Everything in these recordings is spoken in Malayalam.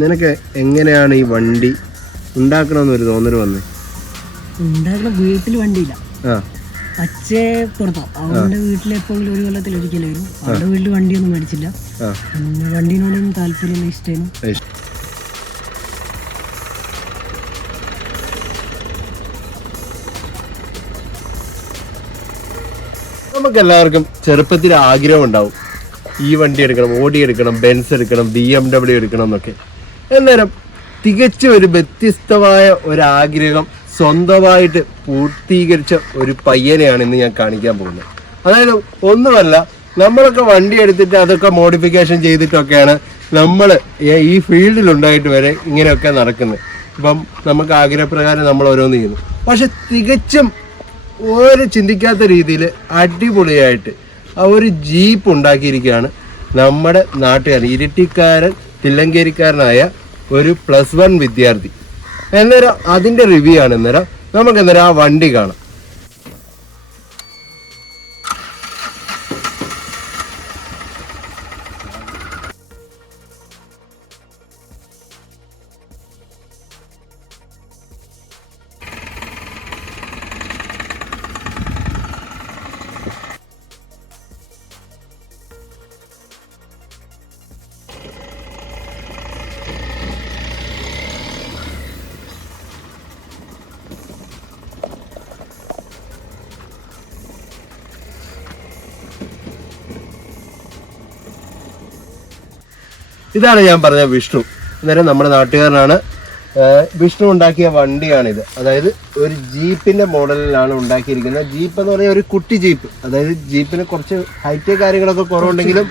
നിനക്ക് എങ്ങനെയാണ് ഈ വണ്ടി ഉണ്ടാക്കണമെന്നൊരു തോന്നൽ വന്നത് ഉണ്ടാക്കണം വീട്ടിൽ വണ്ടിയില്ല. ആ. അച്ഛേ പുറത്താ അവന്റെ വീട്ടിൽ എപ്പോഴും ഒരു കൊല്ലത്തിൽ ഒരിക്കലും വരും. അവന്റെ വീട്ടിൽ വണ്ടിയൊന്നും മേടിച്ചില്ല. വണ്ടിനോടൊന്നും താല്പര്യം ഇഷ്ടമായിരുന്നു ഇഷ്- നമുക്ക് എല്ലാവർക്കും ചെറുപ്പത്തിൽ ആഗ്രഹം ഉണ്ടാവും ഈ വണ്ടി എടുക്കണം ഓടി എടുക്കണം ബെൻസ് എടുക്കണം ബി എം ഡബ്ല്യു എടുക്കണം എന്നൊക്കെ. അന്നേരം തികച്ചും ഒരു വ്യത്യസ്തമായ ഒരാഗ്രഹം സ്വന്തമായിട്ട് പൂർത്തീകരിച്ച ഒരു പയ്യനെയാണ് ഇന്ന് ഞാൻ കാണിക്കാൻ പോകുന്നത്. അതായത് ഒന്നുമല്ല നമ്മളൊക്കെ വണ്ടി എടുത്തിട്ട് അതൊക്കെ മോഡിഫിക്കേഷൻ ചെയ്തിട്ടൊക്കെയാണ് നമ്മൾ ഈ ഫീൽഡിൽ ഉണ്ടായിട്ട് വരെ ഇങ്ങനെയൊക്കെ നടക്കുന്നത്. ഇപ്പം നമുക്ക് ആഗ്രഹപ്രകാരം നമ്മൾ ഓരോന്ന് ചെയ്യുന്നു. പക്ഷെ തികച്ചും ഒരു ചിന്തിക്കാത്ത രീതിയിൽ അടിപൊളിയായിട്ട് ആ ഒരു ജീപ്പ് ഉണ്ടാക്കിയിരിക്കുകയാണ് നമ്മുടെ നാട്ടുകാരൻ ഇരിട്ടിക്കാരൻ തില്ലങ്കേരിക്കാരനായ ഒരു പ്ലസ് വൺ വിദ്യാർത്ഥി. അന്നേരം അതിന്റെ റിവ്യൂ ആണ്. അന്നേരം നമുക്ക് അന്നേരം ആ വണ്ടി കാണാം. ഇതാണ് ഞാൻ പറഞ്ഞ വിഷ്ണു. അന്നേരം നമ്മുടെ നാട്ടുകാരനാണ്. വിഷ്ണു ഉണ്ടാക്കിയ വണ്ടിയാണിത്. അതായത് ഒരു ജീപ്പിന്റെ മോഡലിലാണ് ഉണ്ടാക്കിയിരിക്കുന്നത്. ജീപ്പ് എന്ന് പറഞ്ഞാൽ ഒരു കുട്ടി ജീപ്പ്. അതായത് ജീപ്പിന് കുറച്ച് ഹൈറ്റ് കാര്യങ്ങളൊക്കെ കുറവുണ്ടെങ്കിലും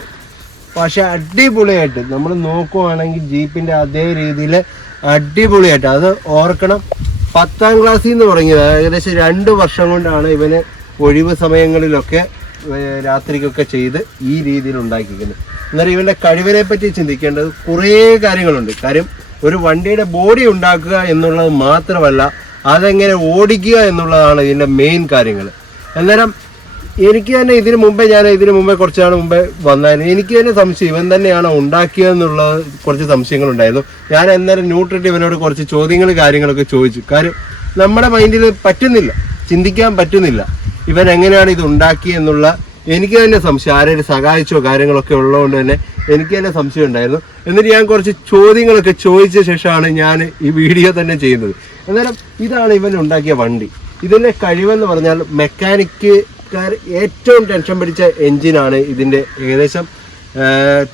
പക്ഷെ അടിപൊളിയായിട്ട് നമ്മൾ നോക്കുവാണെങ്കിൽ ജീപ്പിന്റെ അതേ രീതിയിൽ അടിപൊളിയായിട്ട്. അത് ഓർക്കണം പത്താം ക്ലാസ്സിൽ നിന്ന് തുടങ്ങിയത്. ഏകദേശം രണ്ട് വർഷം കൊണ്ടാണ് ഇവന് ഒഴിവ് സമയങ്ങളിലൊക്കെ രാത്രിക്കൊക്കെ ചെയ്ത് ഈ രീതിയിൽ ഉണ്ടാക്കിയിരിക്കുന്നത് എന്നാൽ ഇവന്റെ കഴിവിനെ പറ്റി ചിന്തിക്കേണ്ടത് കുറേ കാര്യങ്ങളുണ്ട്. കാര്യം ഒരു വണ്ടിയുടെ ബോഡി ഉണ്ടാക്കുക എന്നുള്ളത് മാത്രമല്ല അതെങ്ങനെ ഓടിക്കുക എന്നുള്ളതാണ് ഇതിന്റെ മെയിൻ കാര്യങ്ങൾ. അന്നേരം എനിക്ക് തന്നെ ഇതിനു മുമ്പേ ഞാൻ ഇതിനു മുമ്പേ കുറച്ച് നാൾ മുമ്പേ വന്നായിരുന്നു. എനിക്ക് തന്നെ സംശയം ഇവൻ തന്നെയാണോ ഉണ്ടാക്കിയതെന്നുള്ള കുറച്ച് സംശയങ്ങളുണ്ടായിരുന്നു ഞാൻ അന്നേരം ന്യൂട്രിട്ട് ഇവനോട് കുറച്ച് ചോദ്യങ്ങൾ കാര്യങ്ങളൊക്കെ ചോദിച്ചു. കാര്യം നമ്മുടെ മൈൻഡിൽ പറ്റുന്നില്ല ചിന്തിക്കാൻ പറ്റുന്നില്ല. ഇവൻ എങ്ങനെയാണ് ഇത് ഉണ്ടാക്കിയെന്നുള്ള എനിക്ക് തന്നെ സംശയം. ആരെയും സഹായിച്ചോ കാര്യങ്ങളൊക്കെ ഉള്ളതുകൊണ്ട് തന്നെ എനിക്ക് തന്നെ സംശയം ഉണ്ടായിരുന്നു. എന്നിട്ട് ഞാൻ കുറച്ച് ചോദ്യങ്ങളൊക്കെ ചോദിച്ച ശേഷമാണ് ഞാൻ ഈ വീഡിയോ തന്നെ ചെയ്യുന്നത്. അന്നേരം ഇതാണ് ഇവൻ ഉണ്ടാക്കിയ വണ്ടി. ഇതിന്റെ കഴിവെന്ന് പറഞ്ഞാൽ മെക്കാനിക്കുകാർ ഏറ്റവും ടെൻഷൻ പിടിച്ച എഞ്ചിനാണ് ഇതിന്റെ ഏകദേശം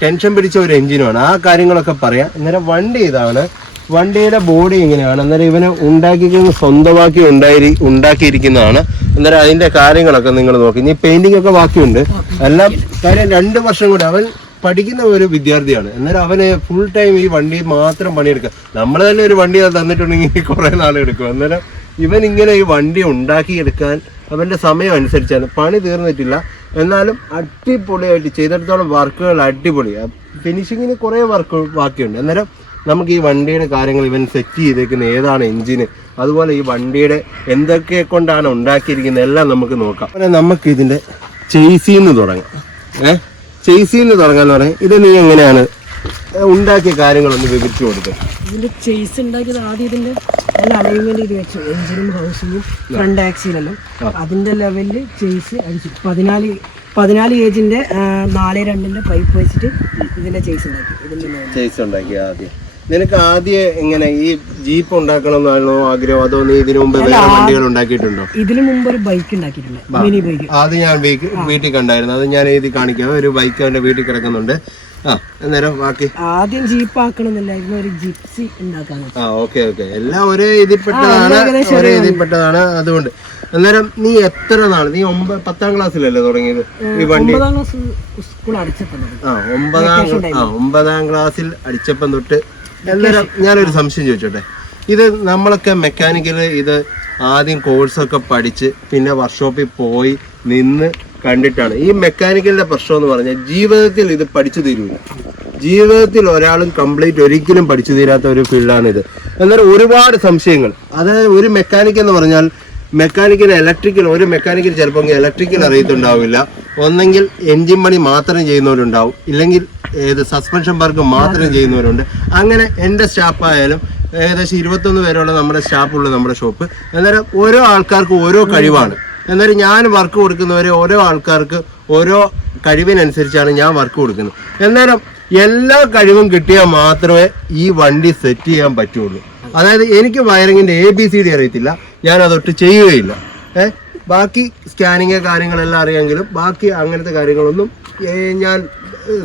ടെൻഷൻ പിടിച്ച ഒരു എഞ്ചിനുമാണ്. ആ കാര്യങ്ങളൊക്കെ പറയാം. അന്നേരം വണ്ടി ഇതാണ്. വണ്ടിയുടെ ബോഡി ഇങ്ങനെയാണ്. അന്നേരം ഇവനെ ഉണ്ടാക്കിക്കുന്ന സ്വന്തമാക്കി ഉണ്ടായി ഉണ്ടാക്കിയിരിക്കുന്നതാണ്. അന്നേരം അതിന്റെ കാര്യങ്ങളൊക്കെ നിങ്ങൾ നോക്കി. ഇനി പെയിന്റിംഗ് ഒക്കെ ബാക്കിയുണ്ട്. എല്ലാം കാര്യം രണ്ട് വർഷം കൂടെ അവൻ പഠിക്കുന്ന ഒരു വിദ്യാർത്ഥിയാണ്. അന്നേരം അവന് ഫുൾ ടൈം ഈ വണ്ടി മാത്രം പണിയെടുക്കുക നമ്മൾ തന്നെ ഒരു വണ്ടി തന്നിട്ടുണ്ടെങ്കിൽ കുറെ നാൾ എടുക്കും. അന്നേരം ഇവൻ ഇങ്ങനെ ഈ വണ്ടി ഉണ്ടാക്കിയെടുക്കാൻ അവന്റെ സമയം അനുസരിച്ചാണ്. പണി തീർന്നിട്ടില്ല. എന്നാലും അടിപൊളിയായിട്ട് ചെയ്തിടത്തോളം വർക്കുകൾ അടിപൊളി. ഫിനിഷിങ്ങിന് കുറേ വർക്ക് ബാക്കിയുണ്ട്. അന്നേരം നമുക്ക് ഈ വണ്ടിയുടെ കാര്യങ്ങൾ ഇവൻ സെറ്റ് ചെയ്തേക്കുന്ന ഏതാണ് എഞ്ചിന് അതുപോലെ ഈ വണ്ടിയുടെ എന്തൊക്കെ കൊണ്ടാണ് ഉണ്ടാക്കിയിരിക്കുന്നത്? എല്ലാം നമുക്ക് നോക്കാം. പിന്നെ നമുക്ക് ഇതിന്റെ ചെയ്സിന്ന് തുടങ്ങാം. ഏഹ് ചെയ്സിന്ന് തുടങ്ങാന്ന് പറയാം ഇത് നീ എങ്ങനെയാണ് ഉണ്ടാക്കിയ കാര്യങ്ങളൊന്ന് വിവരിച്ചു കൊടുക്കുക ഇതിന്റെ ചേസ് ഉണ്ടാക്കിയത് ആദ്യം ഇതിന്റെ അലൈൻമെന്റ് ചെയ്ത് വെച്ചു. എഞ്ചിനും ഹൗസിങ്ങും ഫ്രണ്ട് ആക്സിലെല്ലാം അതിന്റെ ലെവലിൽ ചേസ് അടിച്ചു. പതിനാല് പതിനാല് ഏജിന്റെ നാല് രണ്ടിന്റെ പൈപ്പ് വെച്ചിട്ട് ഇതിന്റെ ചേസ് ഉണ്ടാക്കി. ഇതിന്റെ. ചേസ് ഉണ്ടാക്കി ആദ്യം. നിനക്ക് ആദ്യം എങ്ങനെ ഈ ജീപ്പ് ഉണ്ടാക്കണമെന്നാണോ ആഗ്രഹം? അതോ നീ ഇതിനു മുമ്പ് വേറെ വണ്ടികൾ ഉണ്ടാക്കിയിട്ടുണ്ടോ? ഇതിനു മുമ്പ് ഒരു ബൈക്ക് ഉണ്ടാക്കിയിട്ടുണ്ട്. മിനി ബൈക്ക് ആദ്യം ഞാൻ വീട്ടിൽ കണ്ടായിരുന്നു. അത് ഞാൻ എഴുതി കാണിക്കാം. ഒരു ബൈക്ക് അവന്റെ വീട്ടിൽ കിടക്കുന്നുണ്ട്. ആദ്യം ജീപ്പ് ആക്കണമെന്നില്ലായിരുന്നു ഒരു ജിപ്സി ഉണ്ടാക്കാൻ. എല്ലാം ഒരേ ഇതിൽപ്പെട്ടതാണ് ഒരേ ഇതിൽപ്പെട്ടതാണ് അതുകൊണ്ട്. അന്നേരം നീ എത്ര നാൾ നീ ഒമ്പത് പത്താം ക്ലാസ്സിലല്ലേ തുടങ്ങിയത് ഈ വണ്ടി? ആ ഒമ്പതാം ആ ഒമ്പതാം ക്ലാസ്സിൽ അടിച്ചപ്പം തൊട്ട് അന്നേരം ഞാനൊരു സംശയം ചോദിച്ചോട്ടെ? ഇത് നമ്മളൊക്കെ മെക്കാനിക്കൽ ഇത് ആദ്യം കോഴ്സൊക്കെ പഠിച്ച് പിന്നെ വർക്ക്ഷോപ്പിൽ പോയി നിന്ന് കണ്ടിട്ടാണ്. ഈ മെക്കാനിക്കലിന്റെ പ്രശ്നം എന്ന് പറഞ്ഞാൽ ജീവിതത്തിൽ ഇത് പഠിച്ചു തീരൂല. ജീവിതത്തിൽ ഒരാളും കംപ്ലീറ്റ് ഒരിക്കലും പഠിച്ചു തീരാത്ത ഒരു ഫീൽഡാണ് ഇത് അന്നേരം ഒരുപാട് സംശയങ്ങൾ. അതായത് ഒരു മെക്കാനിക് എന്ന് പറഞ്ഞാൽ മെക്കാനിക്കൽ ഇലക്ട്രിക്കൽ ഒരു മെക്കാനിക്കൽ ചിലപ്പോൾ ഇലക്ട്രിക്കൽ അറിയത്തുണ്ടാവില്ല. ഒന്നെങ്കിൽ എൻജിൻ പണി മാത്രം ചെയ്യുന്നവരുണ്ടാവും. ഇല്ലെങ്കിൽ ഏത് സസ്പെൻഷൻ വർക്ക് മാത്രം ചെയ്യുന്നവരുണ്ട്. അങ്ങനെ എന്റെ സ്റ്റാഫായാലും ഏകദേശം ഇരുപത്തൊന്ന് പേരുള്ള നമ്മുടെ സ്റ്റാഫുള്ള നമ്മുടെ ഷോപ്പ് അന്നേരം ഓരോ ആൾക്കാർക്കും ഓരോ കഴിവാണ്. എന്നാലും ഞാൻ വർക്ക് കൊടുക്കുന്നവരെ ഓരോ ആൾക്കാർക്ക് ഓരോ കഴിവിനനുസരിച്ചാണ് ഞാൻ വർക്ക് കൊടുക്കുന്നത്. എന്നാലും എല്ലാ കഴിവും കിട്ടിയാൽ മാത്രമേ ഈ വണ്ടി സെറ്റ് ചെയ്യാൻ പറ്റുള്ളൂ. അതായത് എനിക്ക് വയറിങ്ങിന്റെ എ ബി സി ഡി അറിയത്തില്ല. ഞാൻ അതൊട്ട് ചെയ്യുകയില്ല. ഏഹ് ബാക്കി സ്കാനിങ് കാര്യങ്ങളെല്ലാം അറിയാമെങ്കിലും ബാക്കി അങ്ങനത്തെ കാര്യങ്ങളൊന്നും ഞാൻ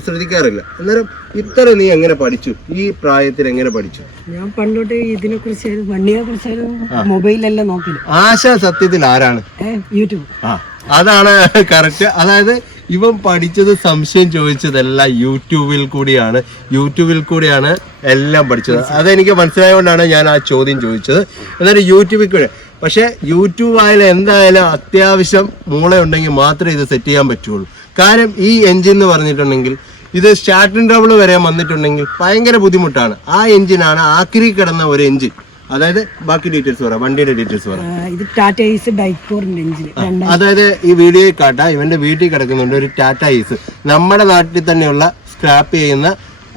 ശ്രദ്ധിക്കാറില്ല. അന്നേരം ഇത്ര നീ എങ്ങനെ പഠിച്ചു? ഈ പ്രായത്തിൽ എങ്ങനെ പഠിച്ചു? ഞാൻ പണ്ടോട്ട് ഇതിനെ കുറിച്ച് വണ്ടിയെ കുറിച്ച് മൊബൈലെല്ലാം നോക്കി ആശ സത്യത്തിൽ ആരാണ്? യൂട്യൂബ്. അതാണ് കറക്റ്റ് അതായത് ഇവൻ പഠിച്ചത് സംശയം ചോദിച്ചതെല്ലാം യൂട്യൂബിൽ കൂടിയാണ്. യൂട്യൂബിൽ കൂടിയാണ് എല്ലാം പഠിച്ചത്. അതെനിക്ക് മനസ്സിലായതുകൊണ്ടാണ് ഞാൻ ആ ചോദ്യം ചോദിച്ചത്. എന്നാലും യൂട്യൂബിൽ കൂടെ. പക്ഷേ യൂട്യൂബ് ആയാലും എന്തായാലും അത്യാവശ്യം മൂളെ ഉണ്ടെങ്കിൽ മാത്രമേ ഇത് സെറ്റ് ചെയ്യാൻ പറ്റുള്ളൂ. കാരണം ഈ എൻജിൻ എന്ന് പറഞ്ഞിട്ടുണ്ടെങ്കിൽ ഇത് സ്റ്റാർട്ടിംഗ് ട്രബിൾ വരെ വന്നിട്ടുണ്ടെങ്കിൽ ഭയങ്കര ബുദ്ധിമുട്ടാണ്. ആ എൻജിനാണ് ആക്രി കിടന്ന ഒരു എൻജിൻ അതായത് ബാക്കി ഡീറ്റെയിൽസ് പറയാം വണ്ടിയുടെ ഡീറ്റെയിൽസ് പറയാം ഇത് ടാറ്റ ഐസ് ഡൈക്കോറിന്റെ എഞ്ചിൻ അതായത് ഈ വീഡിയോയിൽ കാട്ട ഇവന്റെ വീട്ടിൽ കിടക്കുന്നുണ്ട് ഒരു ടാറ്റ ഐസ് നമ്മുടെ നാട്ടിൽ തന്നെയുള്ള സ്ക്രാപ്പ് ചെയ്യുന്ന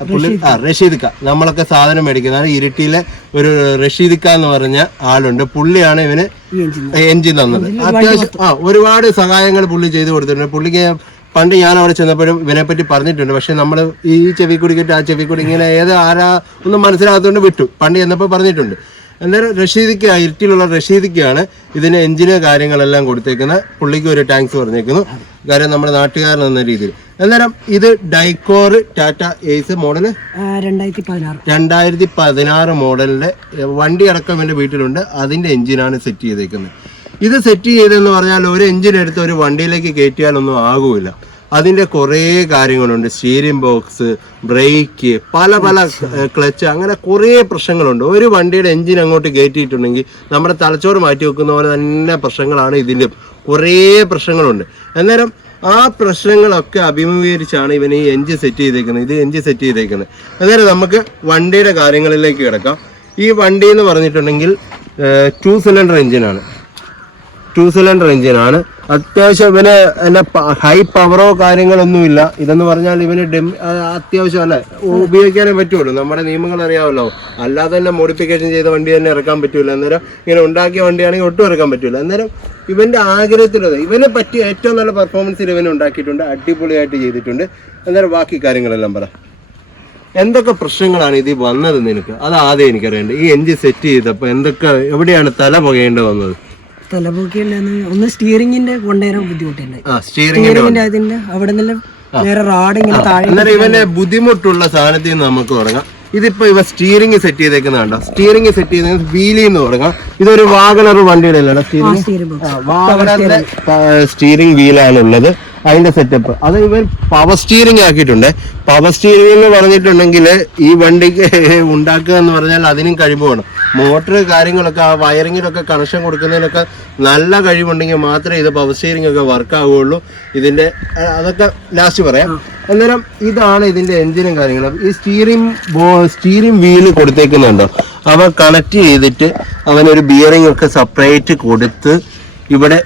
പുള്ളി ആ റഷീദ്ക്ക നമ്മളൊക്കെ സാധനം മേടിക്കുന്ന ഇരിട്ടിയിലെ ഒരു റഷീദ്ക്ക എന്ന് പറഞ്ഞ ആളുണ്ട്. പുള്ളിയാണ് ഇവന് എഞ്ചിൻ എൻജിൻ തന്നത്. അത്യാവശ്യം ആ ഒരുപാട് സഹായങ്ങൾ പുള്ളി ചെയ്തു കൊടുത്തിട്ടുണ്ട്. പുള്ളിക്ക് പണ്ട് ഞാൻ അവിടെ ചെന്നപ്പോഴും ഇവനെ പറ്റി പറഞ്ഞിട്ടുണ്ട്. പക്ഷെ നമ്മൾ ഈ ചെവി കൂടി കേട്ട് ആ ചെവി കൂടി ഇങ്ങനെ ഏത് ആരാ ഒന്നും മനസ്സിലാകാത്തതുകൊണ്ട് വിട്ടു. പണ്ട് ചെന്നപ്പോൾ പറഞ്ഞിട്ടുണ്ട്. അന്നേരം റഷീദിക്ക് ഇരുട്ടിലുള്ള റഷീദിക്കാണ് ഇതിന് എഞ്ചിന് കാര്യങ്ങളെല്ലാം കൊടുത്തേക്കുന്നത്. പുള്ളിക്ക് ഒരു ടാങ്ക്സ് പറഞ്ഞേക്കുന്നു. കാര്യം നമ്മുടെ നാട്ടുകാരൻ എന്ന രീതിയിൽ. അന്നേരം ഇത് ഡൈക്കോർ ടാറ്റ എയ്സ് മോഡൽ രണ്ടായിരത്തി പതിനാറ് മോഡലിന്റെ വണ്ടി അടക്കം എന്റെ വീട്ടിലുണ്ട്. അതിന്റെ എഞ്ചിനാണ് സെറ്റ് ചെയ്തേക്കുന്നത്. ഇത് സെറ്റ് ചെയ്തെന്ന് പറഞ്ഞാൽ ഒരു എഞ്ചിൻ എടുത്ത് ഒരു വണ്ടിയിലേക്ക് കയറ്റിയാലൊന്നും ആകൂല. അതിന്റെ കുറേ കാര്യങ്ങളുണ്ട്. സ്റ്റീരിംഗ് ബോക്സ് ബ്രേക്ക് പല പല ക്ലച്ച് അങ്ങനെ കുറേ പ്രശ്നങ്ങളുണ്ട്. ഒരു വണ്ടിയുടെ എഞ്ചിൻ അങ്ങോട്ട് കയറ്റിയിട്ടുണ്ടെങ്കിൽ നമ്മുടെ തലച്ചോറ് മാറ്റി വെക്കുന്ന പോലെ തന്നെ പ്രശ്നങ്ങളാണ് ഇതിന്റെ കുറേ പ്രശ്നങ്ങളുണ്ട്. അന്നേരം ആ പ്രശ്നങ്ങളൊക്കെ അഭിമുഖീകരിച്ചാണ് ഇവൻ ഈ എഞ്ചിൻ സെറ്റ് ചെയ്തേക്കുന്നത്. ഇത് എഞ്ചിൻ സെറ്റ് ചെയ്തേക്കുന്നത്. അന്നേരം നമുക്ക് വണ്ടിയുടെ കാര്യങ്ങളിലേക്ക് കിടക്കാം. ഈ വണ്ടി എന്ന് പറഞ്ഞിട്ടുണ്ടെങ്കിൽ ടു സിലിണ്ടർ എഞ്ചിനാണ് ടു സിലിണ്ടർ എഞ്ചിനാണ് അത്യാവശ്യം ഇവന് എന്നെ ഹൈ പവറോ കാര്യങ്ങളൊന്നുമില്ല. ഇതെന്ന് പറഞ്ഞാൽ ഇവന് ഡെം അത്യാവശ്യം അല്ല ഉപയോഗിക്കാനേ പറ്റുള്ളൂ. നമ്മുടെ നിയമങ്ങൾ അറിയാമല്ലോ. അല്ലാതെ തന്നെ മോഡിഫിക്കേഷൻ ചെയ്ത വണ്ടി തന്നെ ഇറക്കാൻ പറ്റൂല. അന്നേരം ഇങ്ങനെ ഉണ്ടാക്കിയ വണ്ടിയാണെങ്കിൽ ഒട്ടും ഇറക്കാൻ പറ്റൂല. അന്നേരം ഇവന്റെ ആഗ്രഹത്തിലത് ഇവനെ പറ്റി ഏറ്റവും നല്ല പെർഫോമൻസിൽ ഇവൻ ഉണ്ടാക്കിയിട്ടുണ്ട്. അടിപൊളിയായിട്ട് ചെയ്തിട്ടുണ്ട്. അന്നേരം ബാക്കി കാര്യങ്ങളെല്ലാം പറ. എന്തൊക്കെ പ്രശ്നങ്ങളാണ് ഇതിൽ വന്നത് നിനക്ക്? അത് ആദ്യം എനിക്കറിയേണ്ടത്. ഈ എഞ്ചിൻ സെറ്റ് ചെയ്തപ്പോൾ എന്തൊക്കെ എവിടെയാണ് തല പുകയേണ്ടി വന്നത്? തലപൊക്കിയല്ലെന്ന് ഒന്ന് സ്റ്റിയറിംഗിന്റെ കൊണ്ടുവരാൻ ബുദ്ധിമുട്ടുണ്ട്. സ്റ്റിയറിംഗിന്റെ അതിന്റെ അവിടെ നിന്നെല്ലാം റാഡ് ഇങ്ങനെ താഴെ അന്നേരം ഇവന്റെ ബുദ്ധിമുട്ടുള്ള സാധനത്തിൽ നിന്ന് നമുക്ക് തുടങ്ങാം. ഇതിപ്പോ ഇവ സ്റ്റിയറിംഗ് സെറ്റ് ചെയ്തേക്കുന്നതാണ്ടോ സ്റ്റിയറിംഗ് സെറ്റ് ചെയ്ത വീലിൽ നിന്ന് തുടങ്ങാം. ഇതൊരു വാഗണർ വണ്ടിയുടെ അല്ലേ സ്റ്റിയറിംഗ് സ്റ്റിയറിംഗ് വാഗണറിന്റെ സ്റ്റിയറിംഗ് വീലാണ് ഉള്ളത്. അതിന്റെ സെറ്റപ്പ് അത് ഇവർ പവർ സ്റ്റിയറിംഗ് ആക്കിയിട്ടുണ്ട്. പവർ സ്റ്റിയറിംഗ് എന്ന് പറഞ്ഞിട്ടുണ്ടെങ്കിൽ ഈ വണ്ടിക്ക് ഉണ്ടാക്കുക എന്ന് പറഞ്ഞാൽ അതിനും കഴിവ് വേണം. മോട്ടർ കാര്യങ്ങളൊക്കെ ആ വയറിങ്ങിലൊക്കെ കണക്ഷൻ കൊടുക്കുന്നതിനൊക്കെ നല്ല കഴിവുണ്ടെങ്കിൽ മാത്രമേ ഇത് പവർ സ്റ്റിയറിംഗ് ഒക്കെ വർക്ക് ആവുകയുള്ളൂ. ഇതിന്റെ അതൊക്കെ ലാസ്റ്റ് പറയാം. അന്നേരം ഇതാണ് ഇതിന്റെ എഞ്ചിനും കാര്യങ്ങളും. ഈ സ്റ്റീറിംഗ് ബോ സ്റ്റീറിംഗ് വീൽ കൊടുത്തേക്കുന്നുണ്ടോ? അവ കണക്ട് ചെയ്തിട്ട് അവനൊരു ബിയറിംഗ് ഒക്കെ സെപ്പറേറ്റ് കൊടുത്ത് ഇവിടെ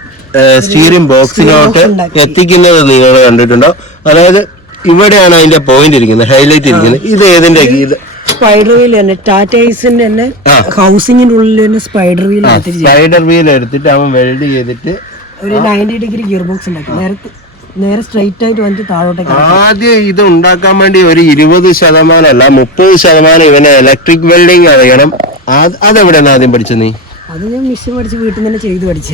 സ്റ്റീറിംഗ് ബോക്സിലോട്ട് എത്തിക്കുന്നത് നിങ്ങൾ കണ്ടിട്ടുണ്ടോ അതായത് ഇവിടെയാണ് അതിന്റെ പോയിന്റ് ഇരിക്കുന്നത് ഹൈലൈറ്റ് ഇരിക്കുന്നത്. ഇത് ഏതിന്റെ ഇത്? സ്പൈഡർ വീൽ തന്നെ ടാറ്റ ഐസിന്റെ തന്നെ. ഹൗസിങ്ങിന്റെ ഉള്ളിൽ തന്നെ സ്പൈഡർ വീൽ സ്പൈഡർ വീൽ എടുത്തിട്ട് അവൻ വെൽഡ് ചെയ്തിട്ട് ഒരു നയന്റി ഡിഗ്രി ഗിയർ ബോക്സ് ഉണ്ടാക്കി. നേരെ നേരെ സ്ട്രൈറ്റ് ആയിട്ട് വന്നിട്ട് താഴോട്ടേക്ക് ആദ്യം ഇത് ഉണ്ടാക്കാൻ വേണ്ടി ഒരു ഇരുപത് ശതമാനം അല്ല മുപ്പത് ശതമാനം ഇവനെ ഇലക്ട്രിക് വെൽഡിങ് അറിയണം. അത് അതെവിടെയാണ് ആദ്യം പഠിച്ചത് നീ? അത് ഞാൻ മിഷൻ പഠിച്ച് വീട്ടിൽ തന്നെ ചെയ്ത് പഠിച്ച.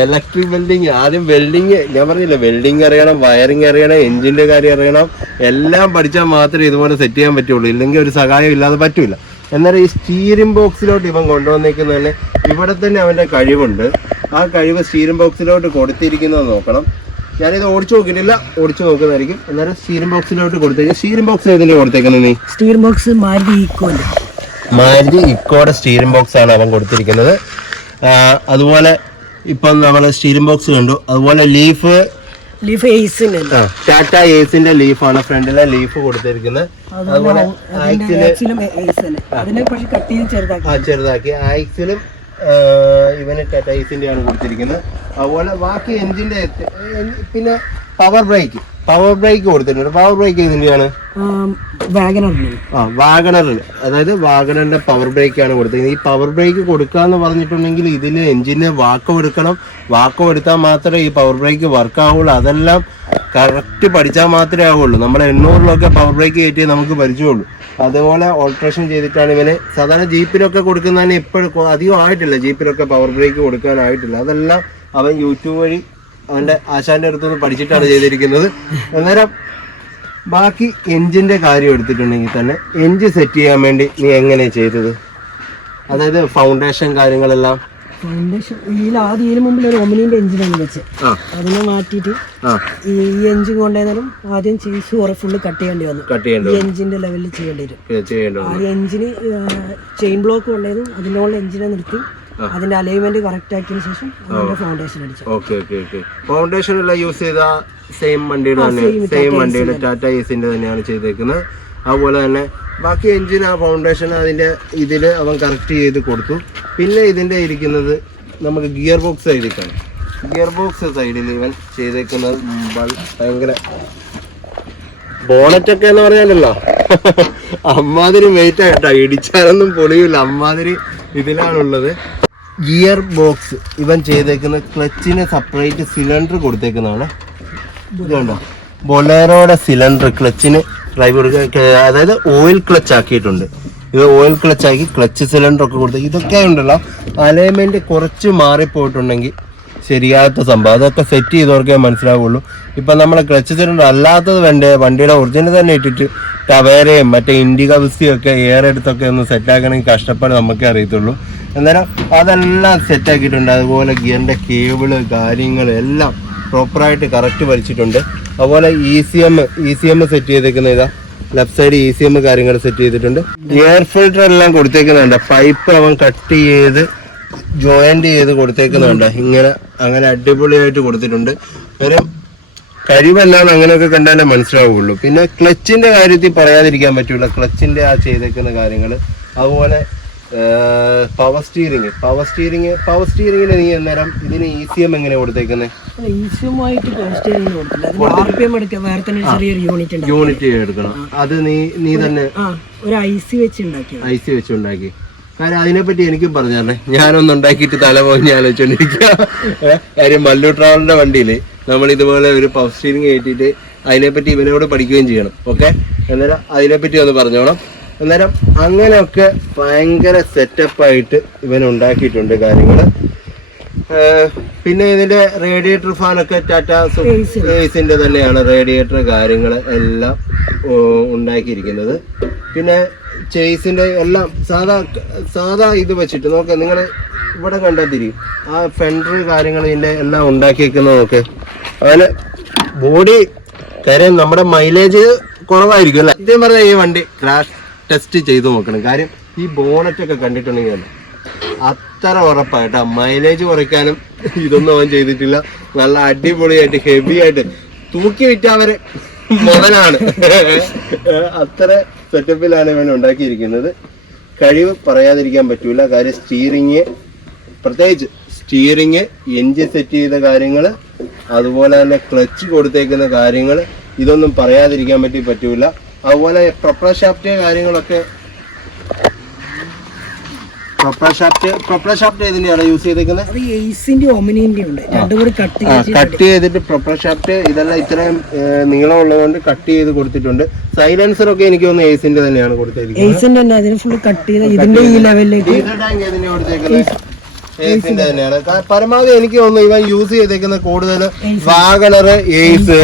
ഇലക്ട്രിക് വെൽഡിങ് ആദ്യം വെൽഡിങ് ഞാൻ പറഞ്ഞില്ല വെൽഡിങ് അറിയണം വയറിങ് അറിയണം എഞ്ചിന്റെ കാര്യം അറിയണം എല്ലാം പഠിച്ചാൽ മാത്രമേ ഇതുപോലെ സെറ്റ് ചെയ്യാൻ പറ്റുള്ളൂ. ഇല്ലെങ്കിൽ ഒരു സഹായം ഇല്ലാതെ പറ്റൂല. എന്നാലും ഈ സ്റ്റീരിംഗ് ബോക്സിലോട്ട് ഇവൻ കൊണ്ടുവന്നേക്കുന്ന തന്നെ ഇവിടെ തന്നെ അവന്റെ കഴിവുണ്ട്. ആ കഴിവ് സ്റ്റീരിംഗ് ബോക്സിലോട്ട് കൊടുത്തിരിക്കുന്നത് നോക്കണം. ഞാനിത് ഓടിച്ചു നോക്കിയിട്ടില്ല ഓടിച്ചു നോക്കുന്നതായിരിക്കും. എന്നാലും സ്റ്റീരിംഗ് ബോക്സിലോട്ട് കൊടുത്തേക്ക്. സ്റ്റീരിംഗ് ബോക്സ് ഏതിന്റെ കൊടുത്തേക്കുന്നത് നീ? സ്റ്റീരിംഗ് ബോക്സ് മാരുതി ഈക്കോന്റെ മാരുതി ഇക്കോടെ സ്റ്റീരിംഗ് ബോക്സ് ആണ് അവൻ കൊടുത്തിരിക്കുന്നത്. അതുപോലെ ഇപ്പം നമ്മൾ സ്റ്റീരിംഗ് ബോക്സ് കണ്ടു. അതുപോലെ ലീഫ് ലീഫ് എയ്സിന്റെ ടാറ്റ ഏസിന്റെ ലീഫാണ് ഫ്രണ്ടിലെ ലീഫ് കൊടുത്തിരിക്കുന്നത്. അതുപോലെ ചെറുതാക്കി. ആക്സിലും ഇവന് ടാറ്റൈസിന്റെ ആണ് കൊടുത്തിരിക്കുന്നത്. അതുപോലെ ബാക്കി എഞ്ചിന്റെ പിന്നെ പവർ ബ്രേക്ക് പവർ ബ്രേക്ക് കൊടുത്തിട്ടുണ്ട്. പവർ ബ്രേക്ക് ഇതിന്റെയാണ് വാഗനറിൽ ആ അതായത് വാഗണറിന്റെ പവർ ബ്രേക്ക് ആണ് കൊടുത്തിരിക്കുന്നത്. ഈ പവർ ബ്രേക്ക് കൊടുക്കുക കൊടുക്കാന്ന് പറഞ്ഞിട്ടുണ്ടെങ്കിൽ ഇതിന് എഞ്ചിന് വാക്കം എടുക്കണം. വാക്കം എടുത്താൽ മാത്രമേ ഈ പവർ ബ്രേക്ക് വർക്ക് ആവുള്ളൂ. അതെല്ലാം കറക്റ്റ് പഠിച്ചാൽ മാത്രമേ ആവുള്ളൂ. നമ്മൾ എണ്ണൂറിലൊക്കെ പവർ ബ്രേക്ക് കയറ്റി നമുക്ക് പരിചയമുള്ളൂ. അതുപോലെ ഓൾട്രേഷൻ ചെയ്തിട്ടാണ് ഇവന് സാധാരണ ജീപ്പിലൊക്കെ കൊടുക്കുന്നതിന് ഇപ്പോഴും അധികം ആയിട്ടില്ല. ജീപ്പിലൊക്കെ പവർ ബ്രേക്ക് കൊടുക്കാനായിട്ടില്ല. അതെല്ലാം അവൻ യൂട്യൂബ് വഴി അവന്റെ ആശാന്റെ അടുത്തുനിന്ന് പഠിച്ചിട്ടാണ് ചെയ്തിരിക്കുന്നത്. അന്നേരം ബാക്കി എഞ്ചിന്റെ കാര്യം എടുത്തിട്ടുണ്ടെങ്കിൽ തന്നെ എഞ്ച് സെറ്റ് ചെയ്യാൻ വേണ്ടി നീ എങ്ങനെ ചെയ്തത്? അതായത് ഫൗണ്ടേഷൻ കാര്യങ്ങളെല്ലാം. ഫൗണ്ടേഷൻ ഇതിൽ ആദ്യം ഇതിന് മുമ്പിൽ ഒരു ഒമിനിന്റെ എഞ്ചിനാണ് വെച്ച് അതിനെ മാറ്റിയിട്ട് ഈ ഈ എഞ്ചിൻ കൊണ്ടുവന്നാലും ആദ്യം ചീസ് കുറെ ഫുള്ള് കട്ട് ചെയ്യേണ്ടി വന്നു. ഈ എഞ്ചിന്റെ ലെവലിൽ ചെയ്യേണ്ടി വരും. ആ എഞ്ചിന് ചെയിൻ ബ്ലോക്ക് കൊണ്ടുവന്നു അതിനുള്ള എഞ്ചിനെ നിർത്തി. അതിന്റെ അലൈൻമെന്റ് കറക്റ്റ് ആക്കിയതിനു ശേഷം അതിന്റെ ഫൗണ്ടേഷൻ അടിച്ചു ഓക്കെ ഓക്കെ ഓക്കെ ഫൗണ്ടേഷൻ എല്ലാം യൂസ് ചെയ്ത സെയിം വണ്ടിയുടെ തന്നെ സെയിം വണ്ടിയുടെ ടാറ്റ ഏസിന്റെ തന്നെയാണ് ചെയ്തേക്കുന്നത്. അതുപോലെ തന്നെ ബാക്കി എഞ്ചിൻ ആ ഫൗണ്ടേഷൻ അതിന്റെ ഇതിൽ അവൻ കറക്റ്റ് ചെയ്ത് കൊടുത്തു. പിന്നെ ഇതിന്റെ ഇരിക്കുന്നത് നമുക്ക് ഗിയർ ബോക്സ് സൈഡിൽ കാണാം ഗിയർ ബോക്സ് സൈഡിൽ ഇവൻ ചെയ്തേക്കുന്നത് ഭയങ്കര ബോണറ്റ് ഒക്കെ എന്ന് പറഞ്ഞാലല്ലോ. അമ്മാതിരി വെയിറ്റ് ആയിട്ടാ ഇടിച്ചാലൊന്നും പൊളിയില്ല അമ്മാതിരി ഇതിലാണുള്ളത്. ഗിയർ ബോക്സ് ഇവൻ ചെയ്തേക്കുന്ന ക്ലച്ചിന് സെപ്പറേറ്റ് സിലിണ്ടർ കൊടുത്തേക്കുന്നതാണ്. ഇതുകൊണ്ടോ കണ്ടോ? ബൊലേറോയുടെ സിലിണ്ടർ ക്ലച്ചിന് ഡ്രൈവർ അതായത് ഓയിൽ ക്ലച്ച് ആക്കിയിട്ടുണ്ട്. ഇത് ഓയിൽ ക്ലച്ച് ആക്കി ക്ലച്ച് സിലിണ്ടർ ഒക്കെ കൊടുത്ത് ഇതൊക്കെ ഉണ്ടല്ലോ. അലൈൻമെന്റ് കുറച്ച് മാറിപ്പോയിട്ടുണ്ടെങ്കിൽ ശരിയാത്ത സംഭവം. അതൊക്കെ സെറ്റ് ചെയ്തവർക്കേ മനസ്സിലാവുള്ളൂ. ഇപ്പം നമ്മൾ ക്ലച്ച് സിലിണ്ടർ അല്ലാത്തത് വേണ്ടേ? വണ്ടിയുടെ ഒറിജിനൽ തന്നെ ഇട്ടിട്ട് ടവേരയും മറ്റേ ഇൻഡിക വിസ്തിയും ഒക്കെ എയർ എടുത്തൊക്കെ ഒന്ന് സെറ്റ് ആക്കണമെങ്കിൽ കഷ്ടപ്പാട് നമുക്കേ അറിയത്തുള്ളൂ. അന്നേരം അതെല്ലാം സെറ്റാക്കിയിട്ടുണ്ട് അതുപോലെ ഗിയറിന്റെ കേബിൾ കാര്യങ്ങൾ എല്ലാം പ്രോപ്പറായിട്ട് കറക്റ്റ് വലിച്ചിട്ടുണ്ട് അതുപോലെ E C M E C M set ചെയ്തേക്കുന്ന ഇതാ. Left side E C M കാര്യങ്ങൾ സെറ്റ് ചെയ്തിട്ടുണ്ട്. എയർ ഫിൽറ്റർ എല്ലാം കൊടുത്തേക്കുന്നുണ്ട്. പൈപ്പ് അവൻ കട്ട് ചെയ്ത് ജോയിന്റ് ചെയ്ത് കൊടുത്തേക്കുന്നുണ്ട്. ഇങ്ങനെ അങ്ങനെ അടിപൊളിയായിട്ട് കൊടുത്തിട്ടുണ്ട്. ഒരു കഴിവല്ലാന്ന് അങ്ങനെയൊക്കെ കണ്ടാലേ മനസ്സിലാവുള്ളൂ. പിന്നെ ക്ലച്ചിന്റെ കാര്യത്തിൽ പറയാതിരിക്കാൻ പറ്റില്ല ക്ലച്ചിന്റെ ആ ചെയ്തേക്കുന്ന കാര്യങ്ങൾ അതുപോലെ power steering power steering power സ്റ്റീറിംഗിൽ നീ അന്നേരം ഇതിന് ഇ സി എം എങ്ങനെ കൊടുത്തേക്കുന്നത് ചെറിയൊരു യൂണിറ്റ് എടുക്കണം. അത് നീ നീ തന്നെ ഐ സി വെച്ച് ഉണ്ടാക്കി. കാര്യം അതിനെപ്പറ്റി എനിക്കും പറഞ്ഞേ ഞാനൊന്നും ഉണ്ടാക്കിയിട്ട് തല പോയി ആലോചിച്ചോണ്ടിരിക്കുക കാര്യം മല്ലു ട്രാവലിന്റെ വണ്ടിയിൽ നമ്മൾ ഇതുപോലെ ഒരു പവർ സ്റ്റീറിംഗ് കയറ്റിയിട്ട് അതിനെപ്പറ്റി ഇവനോട് പഠിക്കുകയും ചെയ്യണം. ഓക്കെ? എന്നാലും അതിനെപ്പറ്റി ഒന്ന് പറഞ്ഞോണം. അന്നേരം അങ്ങനെയൊക്കെ ഭയങ്കര സെറ്റപ്പായിട്ട് ഇവൻ ഉണ്ടാക്കിയിട്ടുണ്ട് കാര്യങ്ങൾ പിന്നെ ഇതിന്റെ റേഡിയേറ്റർ ഫാനൊക്കെ ടാറ്റ സ്പേസിന്റെ തന്നെയാണ് റേഡിയേറ്റർ കാര്യങ്ങൾ എല്ലാം ഉണ്ടാക്കിയിരിക്കുന്നത്. പിന്നെ ചേസിന്റെ എല്ലാം സാധാ സാധാ ഇത് വെച്ചിട്ട് നോക്ക നിങ്ങൾ ഇവിടെ കണ്ടാൽ തിരിയും. ആ ഫെൻഡർ കാര്യങ്ങൾ ഇതിന്റെ എല്ലാം ഉണ്ടാക്കിയിരിക്കുന്നത് നോക്ക്. അതുപോലെ ബോഡി കാര്യം നമ്മുടെ മൈലേജ് കുറവായിരിക്കും അല്ലേ? ഇതേ പറഞ്ഞാൽ ഈ വണ്ടി ക്രാഷ് ടെസ്റ്റ് ചെയ്ത് നോക്കണം. കാര്യം ഈ ബോണറ്റ് ഒക്കെ കണ്ടിട്ടുണ്ടെങ്കിൽ അത്ര ഉറപ്പായിട്ടാ മൈലേജ് കുറയ്ക്കാനും ഇതൊന്നും അവൻ ചെയ്തിട്ടില്ല. നല്ല അടിപൊളിയായിട്ട് ഹെവി ആയിട്ട് തൂക്കി വിറ്റവര് മുതലാണ്. അത്ര സെറ്റപ്പിലാണ് ഇവൻ ഉണ്ടാക്കിയിരിക്കുന്നത്. കഴിവ് പറയാതിരിക്കാൻ പറ്റൂല. കാര്യം സ്റ്റീറിങ് പ്രത്യേകിച്ച് സ്റ്റീറിങ് എൻജിൻ സെറ്റ് ചെയ്ത കാര്യങ്ങൾ അതുപോലെ തന്നെ ക്ലച്ച് കൊടുത്തേക്കുന്ന കാര്യങ്ങൾ ഇതൊന്നും പറയാതിരിക്കാൻ പറ്റി പറ്റൂല. അതുപോലെ പ്രൊപ്പർ ഷാഫ്റ്റ് കാര്യങ്ങളൊക്കെ. പ്രൊപ്പർ ഷാഫ്റ്റ് പ്രൊപ്പർ ഷാഫ്റ്റ് ഏതിന്റെയാണ് യൂസ് ചെയ്തേക്കുന്നത്? അത് എയ്സിന്റെ ഒമിനിന്റെ ഉണ്ട്. രണ്ടും കൂടി കട്ട് ചെയ്തിട്ട് പ്രൊപ്പർ ഷാഫ്റ്റ് ഇതെല്ലാം ഇത്രയും നീളമുള്ളതുകൊണ്ട് കട്ട് ചെയ്ത് കൊടുത്തിട്ടുണ്ട്. സൈലൻസർ ഒക്കെ എനിക്ക് തോന്നുന്നു എസിന്റെ തന്നെയാണ് കൊടുത്തിരിക്കുന്നത് ഏസിന്റെ തന്നെയാണ്. പരമാവധി എനിക്ക് തോന്നുന്നു ഇവൻ യൂസ് ചെയ്തേക്കുന്ന കൂടുതൽ വാഗണർ ഏസ്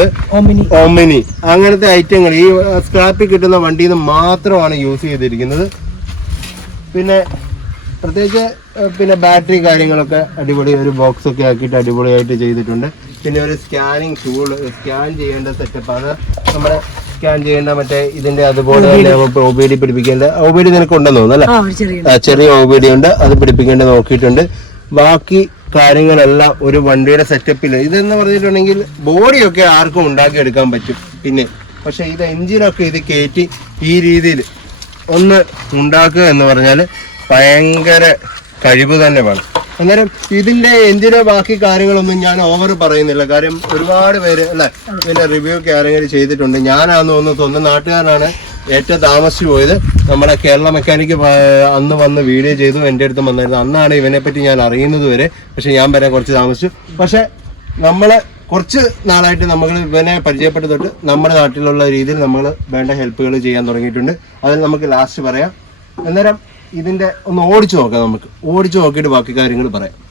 ഒമിനി അങ്ങനത്തെ ഐറ്റങ്ങൾ ഈ സ്ക്രാപ്പിൽ കിട്ടുന്ന വണ്ടിയിൽ നിന്ന് മാത്രമാണ് യൂസ് ചെയ്തിരിക്കുന്നത്. പിന്നെ പ്രത്യേകിച്ച് പിന്നെ ബാറ്ററി കാര്യങ്ങളൊക്കെ അടിപൊളി ഒരു ബോക്സ് ഒക്കെ ആക്കിയിട്ട് അടിപൊളിയായിട്ട് ചെയ്തിട്ടുണ്ട്. പിന്നെ ഒരു സ്കാനിങ് ടൂൾ സ്കാൻ ചെയ്യേണ്ട സെറ്റപ്പ് അത് നമ്മുടെ സ്കാൻ ചെയ്യേണ്ട മറ്റേ ഇതിന്റെ അതുപോലെ തന്നെ ഒ ബി ഡി പിടിപ്പിക്കേണ്ട ഒ ബി ഡി നിനക്ക് ഉണ്ടെന്ന് തോന്നുന്നു അല്ലേ? ചെറിയ ഒ ബി ഡി ഉണ്ട്. അത് പിടിപ്പിക്കേണ്ടത് നോക്കിയിട്ടുണ്ട്. ബാക്കി കാര്യങ്ങളെല്ലാം ഒരു വണ്ടിയുടെ സെറ്റപ്പിൽ ഇതെന്ന് പറഞ്ഞിട്ടുണ്ടെങ്കിൽ ബോഡിയൊക്കെ ആർക്കും ഉണ്ടാക്കിയെടുക്കാൻ പറ്റും. പിന്നെ പക്ഷെ ഇത് എഞ്ചിനൊക്കെ ഇത് കയറ്റി ഈ രീതിയിൽ ഒന്ന് ഉണ്ടാക്കുക എന്ന് പറഞ്ഞാൽ ഭയങ്കര കഴിവ് തന്നെ വേണം. അന്നേരം ഇതിന്റെ എഞ്ചിന് ബാക്കി കാര്യങ്ങളൊന്നും ഞാൻ ഓവർ പറയുന്നില്ല. കാര്യം ഒരുപാട് പേര് അല്ലെ ഇതിന്റെ റിവ്യൂ ഒക്കെ ആരെങ്കിലും ചെയ്തിട്ടുണ്ട്. ഞാനാന്ന് തോന്നുന്നു സ്വന്തം നാട്ടുകാരനാണ്. ഏറ്റവും താമസിച്ചു പോയത്. നമ്മുടെ കേരള മെക്കാനിക്ക് അന്ന് വന്ന് വീഡിയോ ചെയ്തു എന്റെ അടുത്ത് വന്നായിരുന്നു. അന്നാണ് ഇവനെ പറ്റി ഞാൻ അറിയുന്നത് വരെ. പക്ഷെ ഞാൻ വരെ കുറച്ച് താമസിച്ചു. പക്ഷെ നമ്മൾ കുറച്ച് നാളായിട്ട് നമ്മൾ ഇവനെ പരിചയപ്പെട്ട തൊട്ട് നമ്മുടെ നാട്ടിലുള്ള രീതിയിൽ നമ്മൾ വേണ്ട ഹെൽപ്പുകൾ ചെയ്യാൻ തുടങ്ങിയിട്ടുണ്ട്. അതിൽ നമുക്ക് ലാസ്റ്റ് പറയാം. അന്നേരം ഇതിന്റെ ഒന്ന് ഓടിച്ചു നോക്കാം നമുക്ക്. ഓടിച്ചു നോക്കിയിട്ട് ബാക്കി കാര്യങ്ങൾ പറയാം.